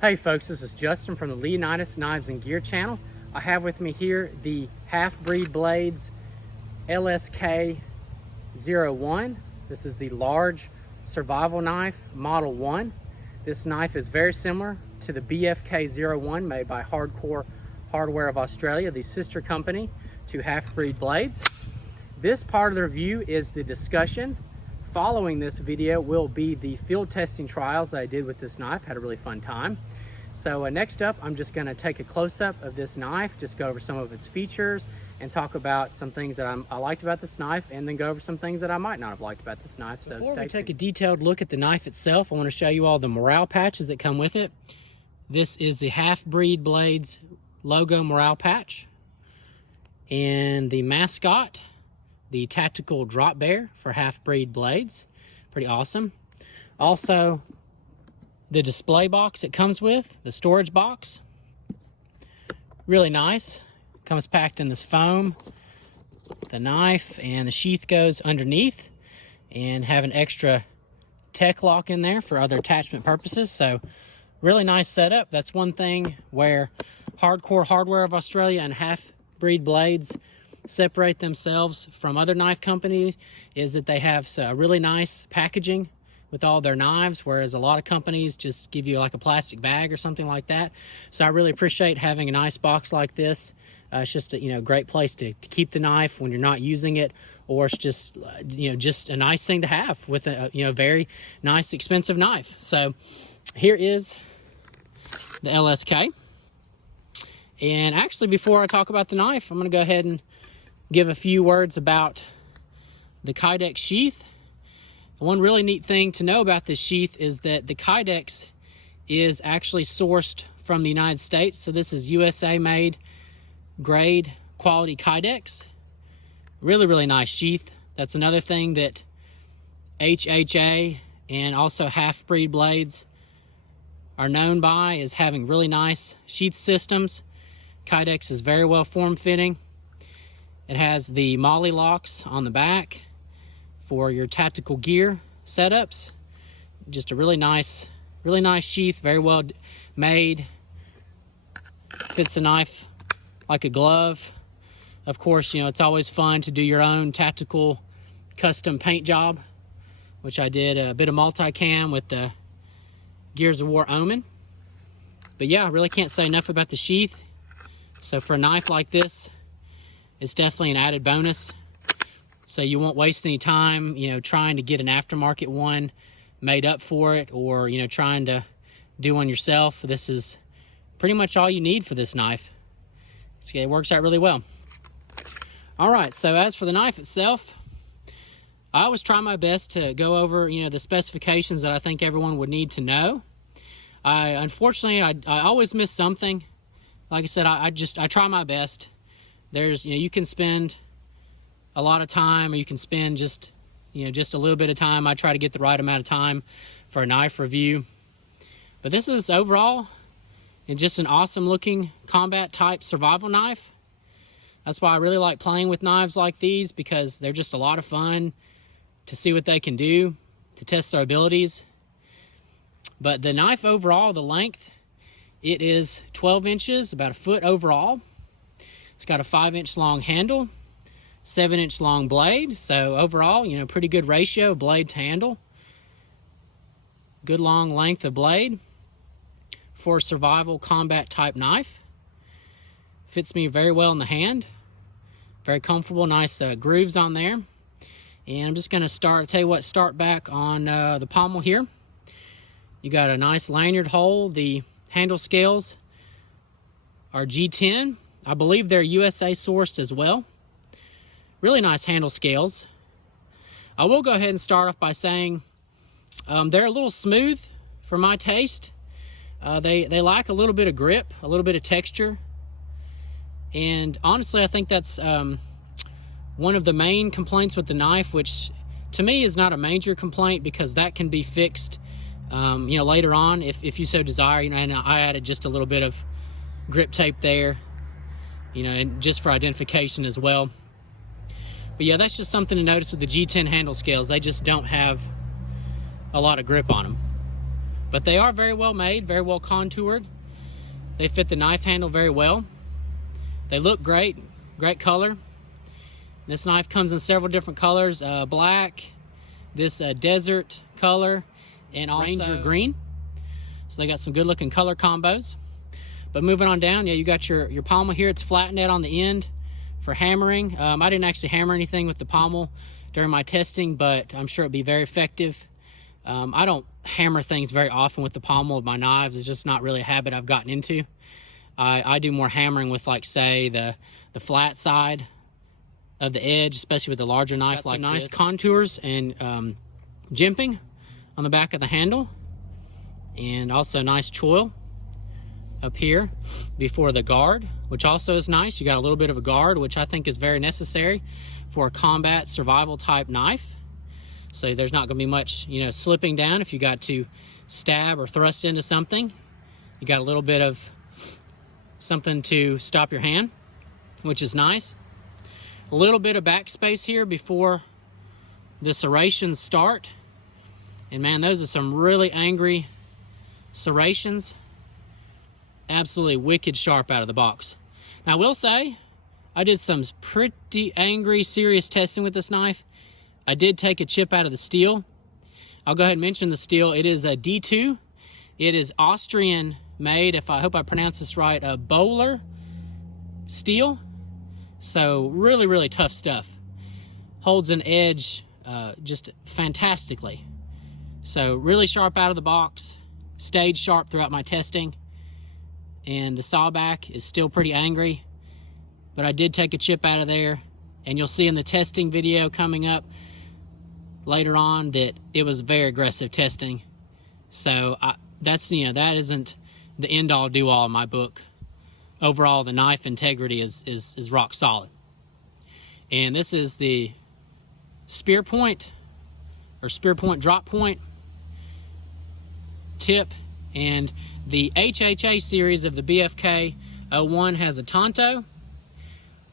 Hey folks, this is Justin from the Leonidas Knives and Gear channel. I have with me here the Halfbreed Blades LSK-01. This is the large survival knife, Model 1. This knife is very similar to the BFK-01 made by Hardcore Hardware of Australia, the sister company to Halfbreed Blades. This part of the review is the discussion. Following this video will be the field testing trials that I did with this knife. Had a really fun time. So next up, I'm just gonna take a close-up of this knife, just go over some of its features and talk about some things that I liked about this knife, and then go over some things that I might not have liked about this knife. So before we take a detailed look at the knife itself, I wanna show you all the morale patches that come with it. This is the Halfbreed Blades logo morale patch, and the mascot, the tactical drop bear for Halfbreed Blades. Pretty awesome. Also, the display box it comes with, the storage box. Really nice. Comes packed in this foam. The knife and the sheath goes underneath, and have an extra tech lock in there for other attachment purposes. So really nice setup. That's one thing where Hardcore Hardware of Australia and Halfbreed Blades separate themselves from other knife companies, is that they have really nice packaging with all their knives, whereas a lot of companies just give you like a plastic bag or something like that. So I really appreciate having a nice box like this. It's just a great place to keep the knife when you're not using it, or it's just just a nice thing to have with a very nice expensive knife. So here is the LSK. And actually, before I talk about the knife, I'm going to go ahead and give a few words about the Kydex sheath. One really neat thing to know about this sheath is that the Kydex is actually sourced from the United States. So this is USA made grade quality Kydex. Really, really nice sheath. That's another thing that HHA and also Halfbreed Blades are known by, is having really nice sheath systems. Kydex is very well form fitting. It has the molly locks on the back for your tactical gear setups. Just a really nice sheath, very well made. Fits the knife like a glove. Of course, it's always fun to do your own tactical custom paint job, which I did a bit of multicam with the Gears of War Omen. But yeah, I really can't say enough about the sheath. So for a knife like this, it's definitely an added bonus. So you won't waste any time, trying to get an aftermarket one made up for it, or, trying to do one yourself. This is pretty much all you need for this knife. It works out really well. All right, so as for the knife itself, I always try my best to go over, the specifications that I think everyone would need to know. Unfortunately, I always miss something. Like I said, I try my best. There's, you can spend a lot of time, or you can spend just a little bit of time. I try to get the right amount of time for a knife review. But this is overall just an awesome looking combat type survival knife. That's why I really like playing with knives like these, because they're just a lot of fun to see what they can do, to test their abilities. But the knife overall, the length, it is 12 inches, about a foot overall. It's got a 5-inch long handle, 7-inch long blade. So overall, pretty good ratio of blade to handle. Good long length of blade for a survival combat type knife. Fits me very well in the hand. Very comfortable, nice grooves on there. And I'm just gonna start back on the pommel here. You got a nice lanyard hole. The handle scales are G10. I believe they're USA sourced as well. Really nice handle scales. I will go ahead and start off by saying they're a little smooth for my taste. They lack a little bit of grip, a little bit of texture. And honestly, I think that's one of the main complaints with the knife, which to me is not a major complaint, because that can be fixed later on if you so desire. And I added just a little bit of grip tape there, and just for identification as well. But yeah, that's just something to notice with the G10 handle scales. They just don't have a lot of grip on them. But they are very well made, very well contoured. They fit the knife handle very well. They look great, great color. This knife comes in several different colors, black, this desert color, and also Ranger green. So they got some good looking color combos. But moving on down, yeah, you got your pommel here. It's flattened out on the end for hammering. I didn't actually hammer anything with the pommel during my testing, but I'm sure it'd be very effective. I don't hammer things very often with the pommel of my knives. It's just not really a habit I've gotten into. I do more hammering with, like, say, the flat side of the edge, especially with the larger knife. Like nice this. Contours and jimping on the back of the handle, and also nice choil up here before the guard, which also is nice. You got a little bit of a guard, which I think is very necessary for a combat survival type knife. So there's not going to be much, you know, slipping down if you got to stab or thrust into something. You got a little bit of something to stop your hand, which is nice. A little bit of backspace here before the serrations start. And man, those are some really angry serrations. Absolutely wicked sharp out of the box. Now I will say, I did some pretty angry, serious testing with this knife. I did take a chip out of the steel. I'll go ahead and mention the steel. It is a D2. It is Austrian made, I hope I pronounce this right, a Bowler steel. So really, really tough stuff. Holds an edge just fantastically. So really sharp out of the box. Stayed sharp throughout my testing. And the sawback is still pretty angry. But I did take a chip out of there. And you'll see in the testing video coming up later on that it was very aggressive testing. So that's, you know, that isn't the end all do all in my book. Overall, the knife integrity is rock solid. And this is the spear point or spear point drop point tip. And the HHA series of the BFK-01 has a Tonto.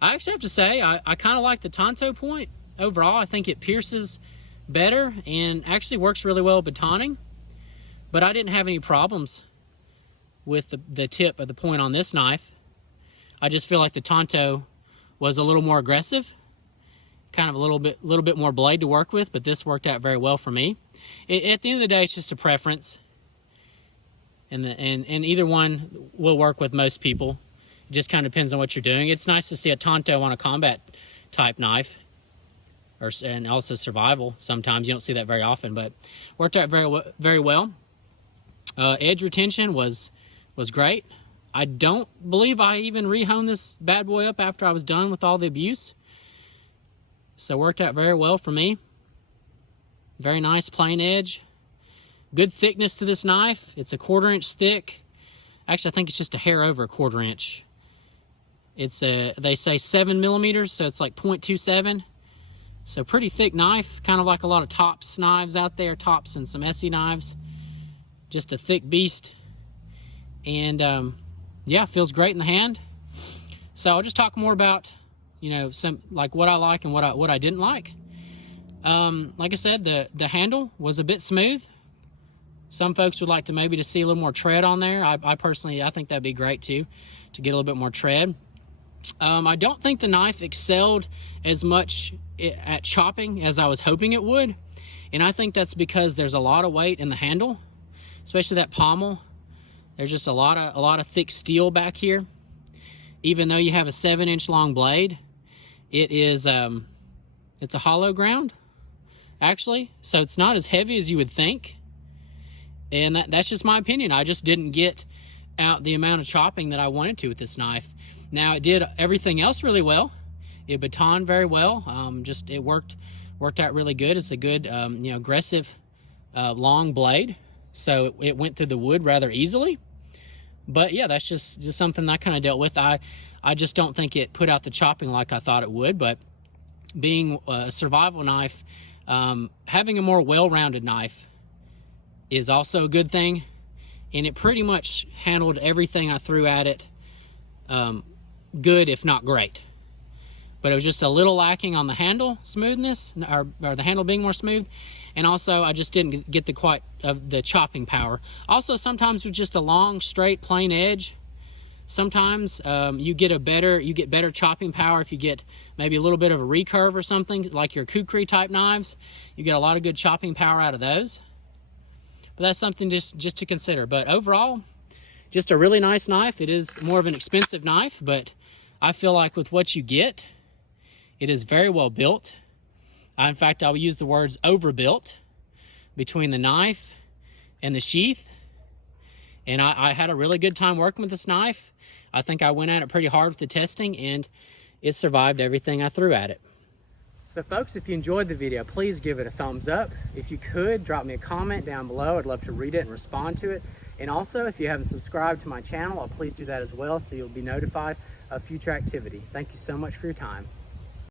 I actually have to say, I kind of like the Tonto point. Overall, I think it pierces better and actually works really well batoning. But I didn't have any problems with the tip of the point on this knife. I just feel like the Tonto was a little more aggressive, kind of a little bit more blade to work with, but this worked out very well for me. At the end of the day, it's just a preference, and either one will work with most people. It just kind of depends on what you're doing. It's nice to see a Tonto on a combat type knife, and also survival. Sometimes you don't see that very often, but worked out very well. Edge retention was great. I don't believe I even re-honed this bad boy up after I was done with all the abuse. So worked out very well for me. Very nice plain edge. Good thickness to this knife. It's a 1/4 inch thick. Actually, I think it's just a hair over a 1/4 inch. It's they say 7 millimeters, so it's like 0.27. So pretty thick knife, kind of like a lot of Tops knives out there, Tops and some Essie knives. Just a thick beast. And yeah, feels great in the hand. So I'll just talk more about, you know, some like what I like and what I didn't like. Like I said, the handle was a bit smooth. Some folks would like to maybe see a little more tread on there. I personally, I think that'd be great too, to get a little bit more tread. I don't think the knife excelled as much at chopping as I was hoping it would. And I think that's because there's a lot of weight in the handle, especially that pommel. There's just a lot of thick steel back here. Even though you have a 7-inch long blade, it is it's a hollow ground, actually. So it's not as heavy as you would think. And that's just my opinion. I just didn't get out the amount of chopping that I wanted to with this knife. Now, it did everything else really well. It batoned very well. It worked out really good. It's a good, you know, aggressive, long blade. So it went through the wood rather easily. But yeah, that's just something that I kind of dealt with. I just don't think it put out the chopping like I thought it would. But being a survival knife, having a more well-rounded knife is also a good thing. And it pretty much handled everything I threw at it good, if not great. But it was just a little lacking on the handle smoothness, or the handle being more smooth. and also I just didn't get the chopping power. Also, sometimes with just a long, straight, plain edge, sometimes you get better chopping power if you get maybe a little bit of a recurve or something, like your kukri type knives. You get a lot of good chopping power out of those. But that's something just to consider. But overall, just a really nice knife. It is more of an expensive knife, but I feel like with what you get, it is very well built. In fact, I will use the words overbuilt between the knife and the sheath. And I had a really good time working with this knife. I think I went at it pretty hard with the testing, and it survived everything I threw at it. So folks, if you enjoyed the video, please give it a thumbs up. If you could, drop me a comment down below. I'd love to read it and respond to it. And also, if you haven't subscribed to my channel, please do that as well so you'll be notified of future activity. Thank you so much for your time.